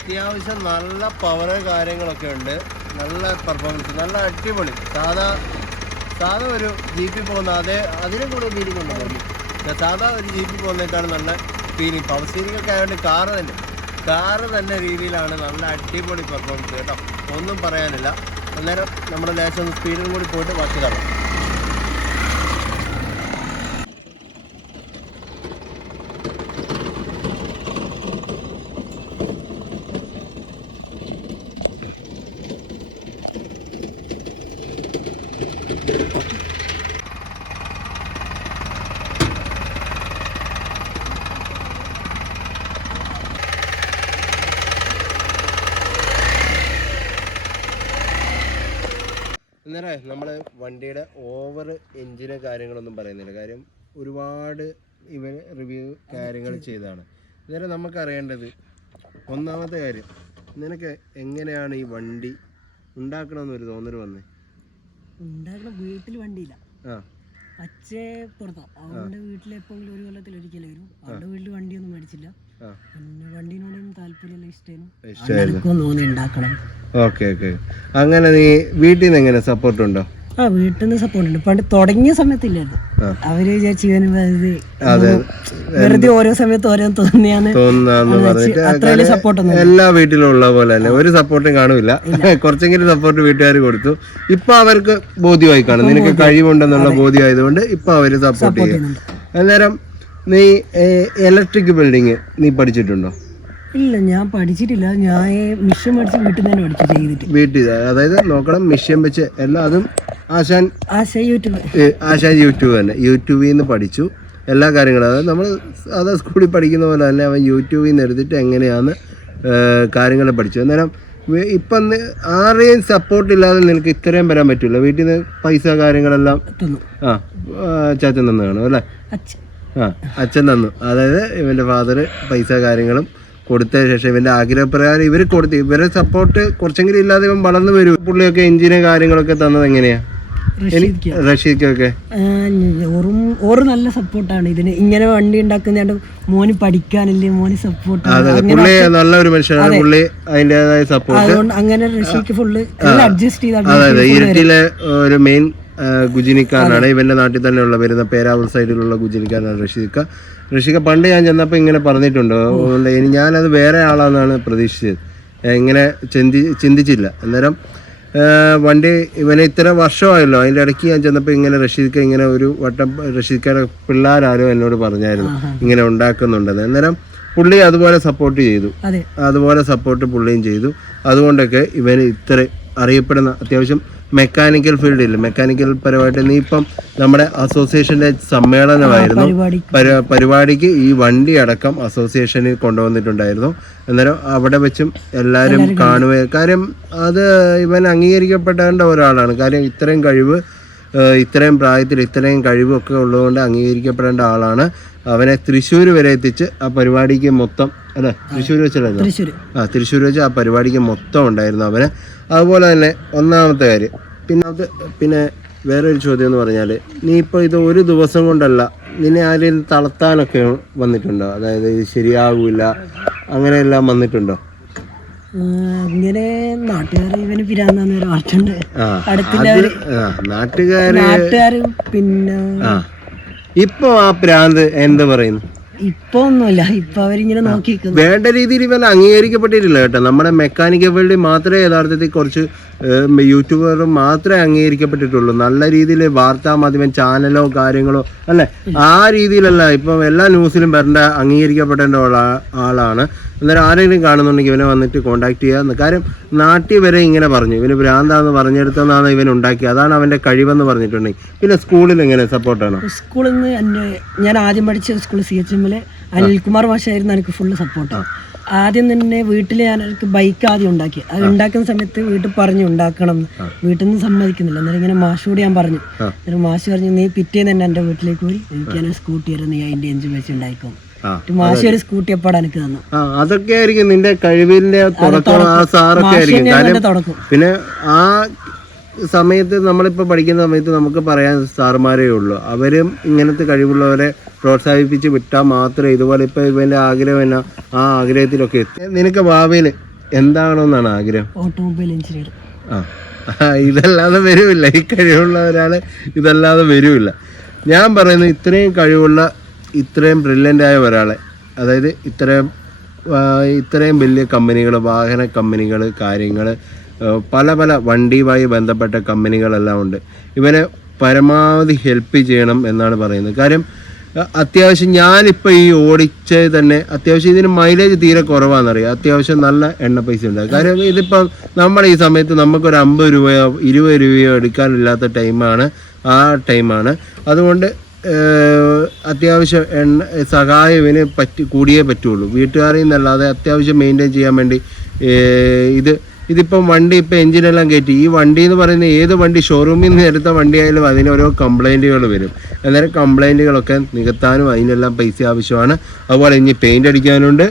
അത്യാവശ്യം നല്ല പവർ കാര്യങ്ങളൊക്കെ ഉണ്ട്. നല്ല പെർഫോമൻസ് നല്ല അടിപൊളി. സാധാ സാധാ ഒരു ജീപ്പിൽ പോകുന്ന അതേ അതിനും കൂടെ ഫീലിംഗ് ഉണ്ട് സാധാ ഒരു ജീപ്പിൽ പോകുന്നേക്കാളും നല്ല ഫീലിംഗ് പവർ സീലിംഗൊക്കെ ആയതുകൊണ്ട് കാറ് തന്നെ. കാറ് തന്നെ രീതിയിലാണ് നല്ല അടിപൊളി പെർഫോമൻസ് കേട്ടോ. ഒന്നും പറയാനില്ല. അന്നേരം നമ്മുടെ ലേശം സ്പീഡും കൂടി പോയിട്ട് ബാക്കി കാണാം അന്നേരം നമ്മൾ വണ്ടിയുടെ ഓവർ എഞ്ചിന് കാര്യങ്ങളൊന്നും പറയുന്നില്ല. കാര്യം ഒരുപാട് ഇവർ റിവ്യൂ കാര്യങ്ങൾ ചെയ്തതാണ്. അന്നേരം നമുക്കറിയേണ്ടത് ഒന്നാമത്തെ കാര്യം നിനക്ക് എങ്ങനെയാണ് ഈ വണ്ടി ഉണ്ടാക്കണമെന്നൊരു തോന്നൽ വന്നേ? ഉണ്ടാക്കണം വീട്ടിൽ വണ്ടിയില്ല. ആ. അച്ഛേ പുറത്താണ് അവന്റെ വീട്ടിൽ എപ്പോഴെങ്കിലും ഒരു കൊല്ലത്തിൽ ഒരിക്കലും വരും. അവന്റെ വീട്ടിൽ വണ്ടിയൊന്നും മേടിച്ചില്ല. പിന്നെ വണ്ടിനോടൊന്നും താല്പര്യമില്ല ഇഷ്ടമായിരുന്നു അങ്ങനെ നീ വീട്ടിൽ നിന്ന് എങ്ങനെ സപ്പോർട്ട് ഉണ്ടോ? ആ വീട്ടിൽ നിന്ന് സപ്പോർട്ട് ഉണ്ട്. പണ്ട് തുടങ്ങിയ സമയത്തില്ലായിരുന്നു. അവർ വിചാരിച്ചു ഇവന് വെറുതെ ഓരോ സമയത്ത് ഓരോന്ന് തോന്നിയാന്ന് അത്ര സപ്പോർട്ട് എല്ലാ വീട്ടിലും ഉള്ള പോലെ തന്നെ. ഒരു സപ്പോർട്ടും കാണൂല. കുറച്ചെങ്കിലും സപ്പോർട്ട് വീട്ടുകാർ കൊടുത്തു. ഇപ്പൊ അവർക്ക് ബോധ്യമായി കാണും. നിനക്ക് കഴിവുണ്ടെന്നുള്ള ബോധ്യമായതുകൊണ്ട് ഇപ്പൊ അവർ സപ്പോർട്ട് ചെയ്യും അന്നേരം നീ ഇലക്ട്രിക് ബിൽഡിങ് നീ പഠിച്ചിട്ടുണ്ടോ? ഇല്ല ഞാൻ പഠിച്ചിട്ടില്ല. ഞാൻ മിഷൻ പഠിച്ച് വീട്ടിൽ തന്നെ പഠിച്ചു ചെയ്തിട്ട്. വീട്ടിൽ അതായത് നോക്കണം മിഷൻ വെച്ച് എല്ലാം അതും ആശാൻ ആശാ യൂട്യൂബ്. ആശാൻ യൂട്യൂബ് തന്നെ. യൂട്യൂബിൽ നിന്ന് പഠിച്ചു. എല്ലാ കാര്യങ്ങളും. അതായത് നമ്മൾ സാധാ സ്കൂളിൽ പഠിക്കുന്ന പോലെ തന്നെ അവൻ യൂട്യൂബിൽ നിന്ന് എടുത്തിട്ട് എങ്ങനെയാണ് കാര്യങ്ങൾ പഠിച്ചു. അന്നേരം ഇപ്പം ആരെയും സപ്പോർട്ട് ഇല്ലാതെ നിനക്ക് ഇത്രയും വരാൻ പറ്റില്ല. വീട്ടിൽ നിന്ന് പൈസ കാര്യങ്ങളെല്ലാം ആ ചാച്ചൻ തന്നു കാണും അല്ലേ? ആ അച്ഛൻ തന്നു. അതായത് ഇവന്റെ ഫാദർ പൈസ കാര്യങ്ങളും കൊടുത്തതിന് ശേഷം ഇവന്റെ ആഗ്രഹപ്രകാരം ഇവർ കൊടുത്തു ഇവരെ സപ്പോർട്ട് കുറച്ചെങ്കിലും ഇല്ലാതെ ഇവൻ വളർന്നു വരും. പുള്ളിയൊക്കെ എഞ്ചിന് കാര്യങ്ങളൊക്കെ തന്നത് എങ്ങനെയാ? റഷീദ്ക്ക് ഓറും നല്ല സപ്പോർട്ടാണ് ഇതിന് ഇങ്ങനെ വണ്ടി ഉണ്ടാക്കുന്ന മോന് പഠിക്കാനില്ലേ മോന് സപ്പോർട്ട് നല്ലൊരു മനുഷ്യനാണ്. പുള്ളി അതിന്റെതായ സപ്പോർട്ട് അതുകൊണ്ട് അങ്ങനെ റഷീക്ക് ഫുള്ള് അഡ്ജസ്റ്റ് ചെയ്ത് അതെ ഇരിട്ടിയിലെ ഒരു മെയിൻ ഗുജിനിക്കാരനാണ് ഇവന്റെ നാട്ടിൽ തന്നെയുള്ള വരുന്ന പേരാവൂർ സൈഡിലുള്ള ഗുജിനിക്കാരനാണ് റഷീദ് റഷീദ് പണ്ട് ഞാൻ ചെന്നപ്പോൾ ഇങ്ങനെ പറഞ്ഞിട്ടുണ്ട്. അതുകൊണ്ട് ഇനി ഞാനത് വേറെ ആളാണെന്നാണ് പ്രതീക്ഷിച്ചത്. ഇങ്ങനെ ചിന്തി ചിന്തിച്ചില്ല. അന്നേരം വണ്ടി ഇവനെ ഇത്ര വർഷമായല്ലോ. അതിന്റെ ഇടയ്ക്ക് ഞാൻ ചെന്നപ്പോൾ ഇങ്ങനെ റഷീദ്ക്ക ഇങ്ങനെ ഒരു വട്ടം റഷീദ്ക്കയുടെ പിള്ളേരാരോ എന്നോട് പറഞ്ഞായിരുന്നു. ഇങ്ങനെ ഉണ്ടാക്കുന്നുണ്ടെന്ന് അന്നേരം പുള്ളി അതുപോലെ സപ്പോർട്ട് ചെയ്തു. അതെ. അതുപോലെ സപ്പോർട്ട് പുള്ളിയും ചെയ്തു. അതുകൊണ്ടൊക്കെ ഇവന് ഇത്ര അറിയപ്പെടുന്ന അത്യാവശ്യം മെക്കാനിക്കൽ ഫീൽഡിൽ മെക്കാനിക്കൽ പരമായിട്ട് നീ ഇപ്പം നമ്മുടെ അസോസിയേഷന്റെ സമ്മേളനമായിരുന്നു. പരിപാടി. പരിപാടിക്ക് ഈ വണ്ടി അടക്കം അസോസിയേഷനിൽ കൊണ്ടുവന്നിട്ടുണ്ടായിരുന്നു. അന്നേരം അവിടെ വെച്ചും എല്ലാവരും കാണുക കാര്യം അത് ഇവൻ അംഗീകരിക്കപ്പെടേണ്ട ഒരാളാണ്. കാര്യം ഇത്രയും കഴിവ് ഇത്രയും പ്രായത്തിൽ ഇത്രയും കഴിവൊക്കെ ഉള്ളതുകൊണ്ട് അംഗീകരിക്കപ്പെടേണ്ട ആളാണ്. അവനെ തൃശ്ശൂർ വരെ എത്തിച്ച് ആ പരിപാടിക്ക് മൊത്തം അല്ലേ? തൃശ്ശൂർ വെച്ചല്ലായിരുന്നു തൃശ്ശൂര്. ആ തൃശ്ശൂർ വെച്ച് ആ പരിപാടിക്ക് മൊത്തം ഉണ്ടായിരുന്നു അവന്. അതുപോലെ തന്നെ ഒന്നാമത്തെ കാര്യം. പിന്നെ അത് പിന്നെ വേറൊരു ചോദ്യം എന്ന് പറഞ്ഞാൽ നീ ഇപ്പോൾ ഇത് ഒരു ദിവസം കൊണ്ടല്ല നിന്നെ ആരെയും തളർത്താനൊക്കെ വന്നിട്ടുണ്ടോ? അതായത് ഇത് ശരിയാകില്ല അങ്ങനെയെല്ലാം വന്നിട്ടുണ്ടോ? അങ്ങനെ നാട്ടുകാർ ഇവന് നാട്ടുകാര് നാട്ടുകാര് പിന്നെ ഇപ്പൊ ആ പ്രാന്ത് എന്ത് പറയുന്നു? ഇപ്പൊ ഒന്നുമില്ല ഇപ്പൊ അവരിങ്ങനെ നോക്കി വേണ്ട രീതിയിൽ ഇവല്ല അംഗീകരിക്കപ്പെട്ടിട്ടില്ല കേട്ടോ. നമ്മുടെ മെക്കാനിക്കൽ ഫീൽഡിൽ മാത്രമേ യഥാർത്ഥത്തിൽ കുറച്ച് യൂട്യൂബർ മാത്രമേ അംഗീകരിക്കപ്പെട്ടിട്ടുള്ളൂ. നല്ല രീതിയിൽ വാർത്താ മാധ്യമം ചാനലോ കാര്യങ്ങളോ അല്ലെ? ആ രീതിയിലല്ല. ഇപ്പം എല്ലാ ന്യൂസിലും വരേണ്ട അംഗീകരിക്കപ്പെടേണ്ട ആളാണ്. അന്നേരം ആരെങ്കിലും കാണുന്നുണ്ടെങ്കിൽ ഇവനെ വന്നിട്ട് കോണ്ടാക്ട് ചെയ്യുക. കാര്യം നാട്ടിൽ വരെ ഇങ്ങനെ പറഞ്ഞു. ഇവന് ഭ്രാന്താന്ന് പറഞ്ഞെടുത്തെന്നാണ് ഇവൻ ഉണ്ടാക്കിയത്. അതാണ് അവന്റെ കഴിവെന്ന് പറഞ്ഞിട്ടുണ്ടെങ്കിൽ. പിന്നെ സ്കൂളിൽ എങ്ങനെ സപ്പോർട്ടാണോ സ്കൂളിൽ നിന്ന് എന്റെ ഞാൻ ആദ്യം പഠിച്ച സ്കൂൾ സി എച്ച് എമ്മിൽ അനിൽകുമാർ മാഷായിരുന്നു എനിക്ക് ഫുള്ള് സപ്പോർട്ടാണ് ആദ്യം തന്നെ വീട്ടിൽ ഞാൻ എനിക്ക് ബൈക്ക് ആദ്യം ഉണ്ടാക്കി. അത് ഉണ്ടാക്കുന്ന സമയത്ത് വീട്ടിൽ പറഞ്ഞു ഉണ്ടാക്കണം. എന്ന്. വീട്ടിൽ നിന്ന് സമ്മതിക്കുന്നില്ല. അന്നേരം ഇങ്ങനെ മാഷോട് ഞാൻ പറഞ്ഞു. മാഷ് പറഞ്ഞു നീ പിറ്റേന്ന് തന്നെ എന്റെ വീട്ടിലേക്ക് പോയി എനിക്ക് ഞാൻ സ്കൂട്ടി തരാം. നീ അതിന്റെ എഞ്ചിൻ വെച്ച് ഉണ്ടായിക്കോ ആ മാഷ് ഒരു സ്കൂട്ടി എപ്പാട് എനിക്ക് തന്നു. അതൊക്കെ ആയിരിക്കും നിന്റെ കഴിവിന്റെ തുടക്കം ആ സാറൊക്കെ ആയിരിക്കും. കാര്യം പിന്നെ ആ സമയത്ത് നമ്മളിപ്പോൾ പഠിക്കുന്ന സമയത്ത് നമുക്ക് പറയാൻ സാറുമാരേ ഉള്ളൂ. അവരും ഇങ്ങനത്തെ കഴിവുള്ളവരെ പ്രോത്സാഹിപ്പിച്ച് വിട്ടാൽ മാത്രമേ ഇതുപോലെ ഇപ്പോൾ ഇവന്റെ ആഗ്രഹം എന്നാ ആ ആഗ്രഹത്തിലൊക്കെ എത്തി. നിനക്ക് ഭാവിയിൽ എന്താണെന്നാണ് ആഗ്രഹം? Automobile engineer. ആ ആ, ഇതല്ലാതെ വരുമില്ല ഈ കഴിവുള്ള ഒരാൾ ഇതല്ലാതെ വരുമില്ല ഞാൻ പറയുന്നത് ഇത്രയും കഴിവുള്ള ഇത്രയും ബ്രില്യന്റ് ആയ ഒരാളെ. അതായത് ഇത്രയും ഇത്രയും വലിയ കമ്പനികൾ വാഹന കമ്പനികൾ കാര്യങ്ങൾ പല പല വണ്ടിയുമായി ബന്ധപ്പെട്ട കമ്പനികളെല്ലാം ഉണ്ട്. ഇവനെ പരമാവധി ഹെൽപ്പ് ചെയ്യണം എന്നാണ് പറയുന്നത്. കാര്യം അത്യാവശ്യം ഞാനിപ്പോൾ ഈ ഓടിച്ച് തന്നെ അത്യാവശ്യം ഇതിന് മൈലേജ് തീരെ കുറവാണെന്നറിയാം. അത്യാവശ്യം നല്ല എണ്ണ പൈസ ഉണ്ടാകും കാര്യം ഇതിപ്പം നമ്മൾ ഈ സമയത്ത് നമുക്കൊരു അമ്പത് രൂപയോ ഇരുപത് രൂപയോ എടുക്കാനില്ലാത്ത ടൈമാണ് ആ ടൈമാണ് അതുകൊണ്ട് അത്യാവശ്യം എണ്ണ സഹായം ഇവന് പറ്റി കൂടിയേ പറ്റുള്ളൂ. വീട്ടുകാരിൽ നിന്നല്ലാതെ അത്യാവശ്യം മെയിന്റെയിൻ ചെയ്യാൻ വേണ്ടി ഇത് ഇതിപ്പം വണ്ടി ഇപ്പം എഞ്ചിനെല്ലാം കയറ്റി. ഈ വണ്ടി എന്ന് പറയുന്ന ഏത് വണ്ടി ഷോറൂമിൽ നിന്ന് എടുത്ത വണ്ടിയായാലും അതിന് ഓരോ കംപ്ലൈന്റുകൾ വരും. അന്നേരം കംപ്ലൈന്റുകളൊക്കെ നികത്താനും അതിനെല്ലാം പൈസ ആവശ്യമാണ്. അതുപോലെ ഇനി പെയിന്റ് അടിക്കാനുണ്ട്.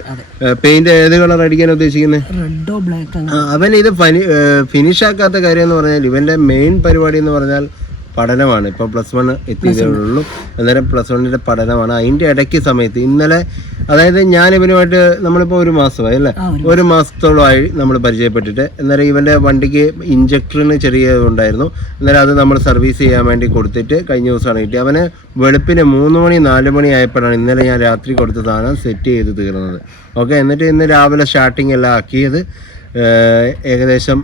പെയിന്റ് ഏത് കളർ അടിക്കാൻ ഉദ്ദേശിക്കുന്നത് റെഡോ ബ്ലാക്ക് അങ്ങനെ അവൻ ഇത് ഫിനിഷ് ആക്കാത്ത കാര്യം എന്ന് പറഞ്ഞാൽ ഇവന്റെ മെയിൻ പരിപാടി എന്ന് പറഞ്ഞാൽ പഠനമാണ്. ഇപ്പോൾ പ്ലസ് വൺ എത്തിയതേ ഉള്ളൂ. അന്നേരം പ്ലസ് വണ്ണിന്റെ പഠനമാണ്. അതിന്റെ ഇടയ്ക്ക് സമയത്ത് ഇന്നലെ അതായത് ഞാൻ ഇവനുമായിട്ട് നമ്മളിപ്പോൾ ഒരു മാസമായി അല്ലേ? ഒരു മാസത്തോളമായി നമ്മൾ പരിചയപ്പെട്ടിട്ട് അന്നേരം ഇവന്റെ വണ്ടിക്ക് ഇഞ്ചക്ടറിന് ചെറിയ ഉണ്ടായിരുന്നു അന്നേരം അത് നമ്മൾ സർവീസ് ചെയ്യാൻ വേണ്ടി കൊടുത്തിട്ട് കഴിഞ്ഞ ദിവസമാണ് കിട്ടി അവന് വെളുപ്പിന് മൂന്ന് മണി നാല് മണി ആയപ്പോഴാണ് ഇന്നലെ ഞാൻ രാത്രി കൊടുത്ത സാധനം സെറ്റ് ചെയ്ത് തീർന്നത്. ഓക്കെ എന്നിട്ട് ഇന്ന് രാവിലെ സ്റ്റാർട്ടിങ് എല്ലാം ആക്കിയത് ഏകദേശം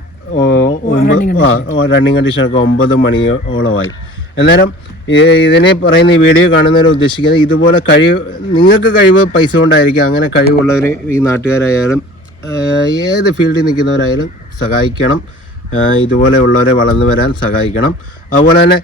റണ്ണിങ് കണ്ടീഷൻ ഒക്കെ ഒമ്പത് മണിയോളമായി. അന്നേരം ഇതിനെ പറയുന്ന ഈ വീഡിയോ കാണുന്നവരെ ഉദ്ദേശിക്കുന്നത് ഇതുപോലെ കഴിവ് നിങ്ങൾക്ക് കഴിവ് പൈസ കൊണ്ടായിരിക്കും അങ്ങനെ കഴിവുള്ളവർ ഈ നാട്ടുകാരായാലും ഏത് ഫീൽഡിൽ നിൽക്കുന്നവരായാലും സഹായിക്കണം. ഇതുപോലെ ഉള്ളവരെ വളർന്നു വരാൻ സഹായിക്കണം. അതുപോലെ തന്നെ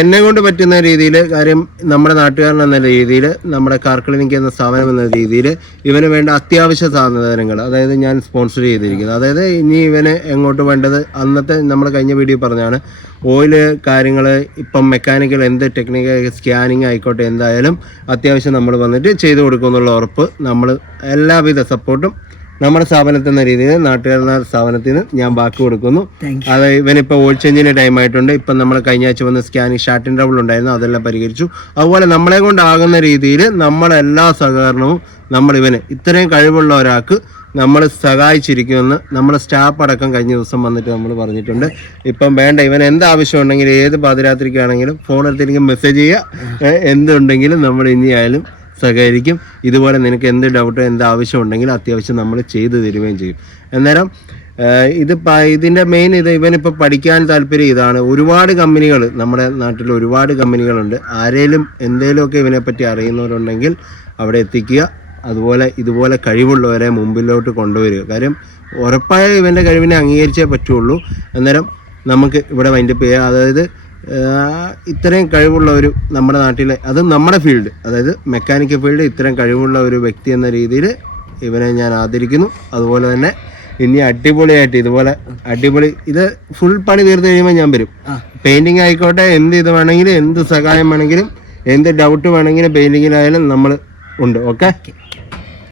എന്നെ കൊണ്ട് പറ്റുന്ന രീതിയിൽ കാര്യം നമ്മുടെ നാട്ടുകാരൻ എന്ന രീതിയിൽ നമ്മുടെ കാർ ക്ലിനിക് എന്ന സ്ഥാപനം എന്ന രീതിയിൽ ഇവന് വേണ്ട അത്യാവശ്യ സാധനങ്ങൾ അതായത് ഞാൻ സ്പോൺസർ ചെയ്തിരിക്കുന്നത്. അതായത് ഇനി ഇവന് എങ്ങോട്ട് വേണ്ടത്? അന്നത്തെ നമ്മൾ കഴിഞ്ഞ വീഡിയോ പറഞ്ഞാണ് ഓയിൽ കാര്യങ്ങൾ ഇപ്പം മെക്കാനിക്കൽ എന്ത് ടെക്നിക്കൽ സ്കാനിങ് ആയിക്കോട്ടെ എന്തായാലും അത്യാവശ്യം നമ്മൾ വന്നിട്ട് ചെയ്തു കൊടുക്കുമെന്നുള്ള ഉറപ്പ് നമ്മൾ എല്ലാവിധ സപ്പോർട്ടും നമ്മുടെ സ്ഥാപനത്തിൽ എന്ന രീതിയിൽ നാട്ടുകാരുടെ സ്ഥാപനത്തിന് ഞാൻ ബാക്കി കൊടുക്കുന്നു. അത് ഇവനിപ്പോൾ ഓയിൽ ചേഞ്ചിന്റെ ടൈം ആയിട്ടുണ്ട്. ഇപ്പം നമ്മൾ കഴിഞ്ഞ ആഴ്ച വന്ന സ്കാനിങ് ഷാർട്ടിൻ ട്രബിൾ ഉണ്ടായിരുന്നു. അതെല്ലാം പരിഹരിച്ചു. അതുപോലെ നമ്മളെ കൊണ്ടാകുന്ന രീതിയിൽ നമ്മളെല്ലാ സഹകരണവും നമ്മൾ ഇവന് ഇത്രയും കഴിവുള്ള ഒരാൾക്ക് നമ്മൾ സഹായിച്ചിരിക്കുമെന്ന് നമ്മുടെ സ്റ്റാഫ് അടക്കം കഴിഞ്ഞ ദിവസം വന്നിട്ട് നമ്മൾ പറഞ്ഞിട്ടുണ്ട്. ഇപ്പം വേണ്ട ഇവൻ എന്ത് ആവശ്യം ഉണ്ടെങ്കിലും ഏത് പാതിരാത്രിക്കാണെങ്കിലും ഫോൺ എടുത്തിരിക്കും മെസ്സേജ് ചെയ്യുക. എന്തുണ്ടെങ്കിലും നമ്മൾ ഇനി ആയാലും സഹകരിക്കും. ഇതുപോലെ നിനക്ക് എന്ത് ഡൗട്ടോ എന്ത് ആവശ്യം ഉണ്ടെങ്കിൽ അത്യാവശ്യം നമ്മൾ ചെയ്തു തരികയും ചെയ്യും. അന്നേരം ഇത് ഇതിന്റെ മെയിൻ ഇത് ഇവനിപ്പോൾ പഠിക്കാൻ താല്പര്യം ഇതാണ്. ഒരുപാട് കമ്പനികൾ നമ്മുടെ നാട്ടിൽ ഒരുപാട് കമ്പനികളുണ്ട്. ആരേലും എന്തേലുമൊക്കെ ഇവനെപ്പറ്റി അറിയുന്നവരുണ്ടെങ്കിൽ അവിടെ എത്തിക്കുക. അതുപോലെ ഇതുപോലെ കഴിവുള്ളവരെ മുമ്പിലോട്ട് കൊണ്ടുവരിക. കാര്യം ഉറപ്പായ ഇവന്റെ കഴിവിനെ അംഗീകരിച്ചേ പറ്റുള്ളൂ. അന്നേരം നമുക്ക് ഇവിടെ വൈൻഡപ്പ് ചെയ്യുക അതായത് ഇത്രയും കഴിവുള്ള ഒരു നമ്മുടെ നാട്ടിലെ അത് നമ്മുടെ ഫീൽഡ് അതായത് മെക്കാനിക്കൽ ഫീൽഡ് ഇത്രയും കഴിവുള്ള ഒരു വ്യക്തി എന്ന രീതിയിൽ ഇവനെ ഞാൻ ആദരിക്കുന്നു. അതുപോലെ തന്നെ ഇനി അടിപൊളിയായിട്ട് ഇതുപോലെ അടിപൊളി ഇത് ഫുൾ പണി തീർന്നു കഴിയുമ്പോൾ ഞാൻ വരും. പെയിന്റിംഗ് പെയിന്റിങ് ആയിക്കോട്ടെ എന്ത് ഇത് വേണമെങ്കിലും എന്ത് സഹായം വേണമെങ്കിലും എന്ത് ഡൗട്ട് വേണമെങ്കിലും പെയിന്റിങ്ങിലായാലും നമ്മൾ ഉണ്ട് ഓക്കെ